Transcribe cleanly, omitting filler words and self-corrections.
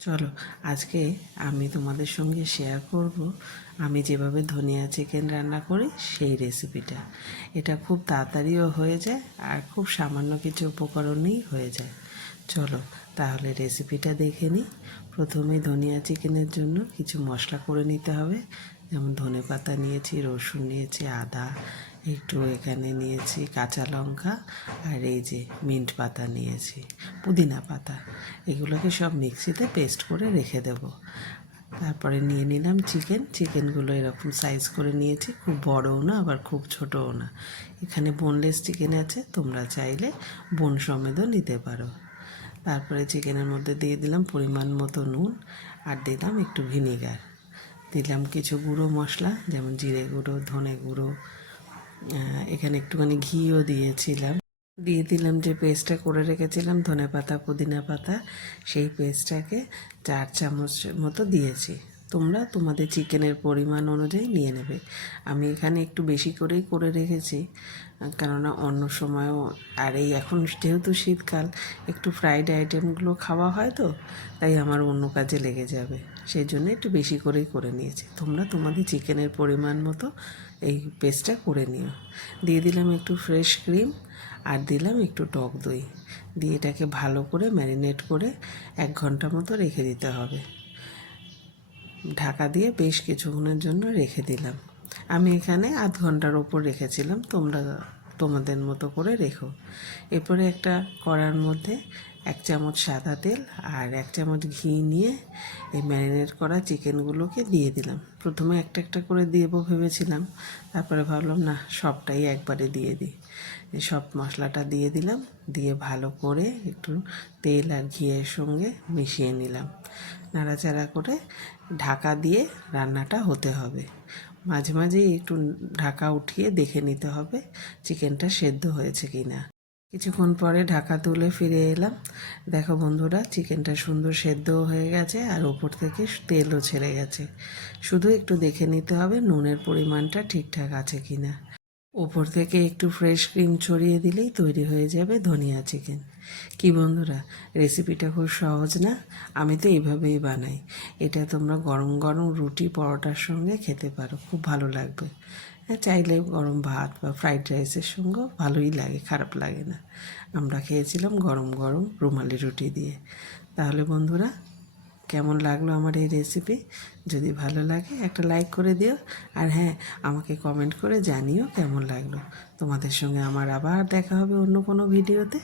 চলো আজকে আমি তোমাদের সঙ্গে শেয়ার করব আমি যেভাবে ধনিয়া চিকেন রান্না করি সেই রেসিপিটা। এটা খুব তাড়াতাড়িও হয়ে যায় আর খুব সামান্য কিছু উপকরণেই হয়ে যায়। চলো তাহলে রেসিপিটা দেখে নিই। প্রথমে ধনিয়া চিকেনের জন্য কিছু মশলা করে নিতে হবে। যেমন ধনেপাতা নিয়েছি, রসুন নিয়েছি, আদা একটু, এখানে নিয়েছি কাঁচা লঙ্কা, আর এই যে মিন্ট পাতা নিয়েছি, পুদিনা পাতা। এগুলোকে সব মিক্সিতে পেস্ট করে রেখে দেব। তারপরে নিয়ে নিলাম চিকেনগুলো এরকম সাইজ করে নিয়েছি, খুব বড়ও না আবার খুব ছোটও না। এখানে বোনলেস চিকেন আছে, তোমরা চাইলে বোন সমেতও নিতে পারো। তারপরে চিকেনের মধ্যে দিয়ে দিলাম পরিমাণ মতো নুন, আর দিলাম একটু ভিনিগার, দিলাম কিছু গুঁড়ো মশলা যেমন জিরে গুঁড়ো, ধনে গুঁড়ো, এখানে একটুখানি ঘিও দিয়েছিলাম। দিয়ে দিলাম যে পেস্টটা করে রেখেছিলাম ধনেপাতা পুদিনা পাতা, সেই পেস্টটাকে 4 চামচ মতো দিয়েছি। তোমরা তোমাদের চিকেনের পরিমাণ অনুযায়ী নিয়ে নেবে। আমি এখানে একটু বেশি করেই করে রেখেছি, কেননা অন্য সময়ও, আর এই এখন যেহেতু শীতকাল একটু ফ্রাইড আইটেমগুলো খাওয়া হয় তো, তাই আমার অন্য কাজে লেগে যাবে, সেই জন্য একটু বেশি করেই করে নিয়েছি। তোমরা তোমাদের চিকেনের পরিমাণ মতো এই পেস্টটা করে নিও। দিয়ে দিলাম একটু ফ্রেশ ক্রিম, আর দিলাম একটু টক দই, দিয়ে এটাকে ভালো করে ম্যারিনেট করে 1 ঘন্টা মতো রেখে দিতে হবে। ঢাকা দিয়ে বেশ কিছুক্ষণের জন্য রেখে দিলাম। আমি এখানে আধ ঘন্টার ওপর রেখেছিলাম, তোমরা তোমাদের মতো করে রেখো। এরপরে একটা কড়ার মধ্যে 1 চামচ সাদা তেল আর 1 চামচ ঘি নিয়ে এই ম্যারিনেট করা চিকেনগুলোকে দিয়ে দিলাম। প্রথমে একটা একটা করে দেবো ভেবেছিলাম, তারপরে ভাবলাম না, সবটাই একবারে দিয়ে দিই। সব মশলাটা দিয়ে দিলাম, দিয়ে ভালো করে একটু তেল আর ঘিয়ের সঙ্গে মিশিয়ে নিলাম। নাড়াচাড়া করে ঢাকা দিয়ে রান্নাটা হতে হবে। মাঝে মাঝেই একটু ঢাকা উঠিয়ে দেখে নিতে হবে চিকেনটা সেদ্ধ হয়েছে কি না। কিছুক্ষণ পরে ঢাকা তুলে ফিরে এলাম। দেখো বন্ধুরা, চিকেনটা সুন্দর সেদ্ধও হয়ে গেছে আর ওপর থেকে তেলও ছেড়ে গেছে। শুধু একটু দেখে নিতে হবে নুনের পরিমাণটা ঠিকঠাক আছে কি না। ওপর থেকে একটু ফ্রেশ ক্রিম ছড়িয়ে দিলেই তৈরি হয়ে যাবে ধনিয়া চিকেন। কি বন্ধুরা, রেসিপিটা খুব সহজ না? আমি তো এইভাবেই বানাই। এটা তোমরা গরম গরম রুটি পরোটার সঙ্গে খেতে পারো, খুব ভালো লাগবে। চাইলে গরম ভাত বা ফ্রাইড রাইসের সঙ্গেও ভালোই লাগে, খারাপ লাগে না। আমরা খেয়েছিলাম গরম গরম রুমালি রুটি দিয়ে। তাহলে বন্ধুরা, কেমন লাগলো আমার এই রেসিপি? যদি ভালো লাগে একটা লাইক করে দিও, আর হ্যাঁ, আমাকে কমেন্ট করে জানিও কেমন লাগলো। তোমাদের সঙ্গে আমার আবার দেখা হবে অন্য কোনো ভিডিওতে।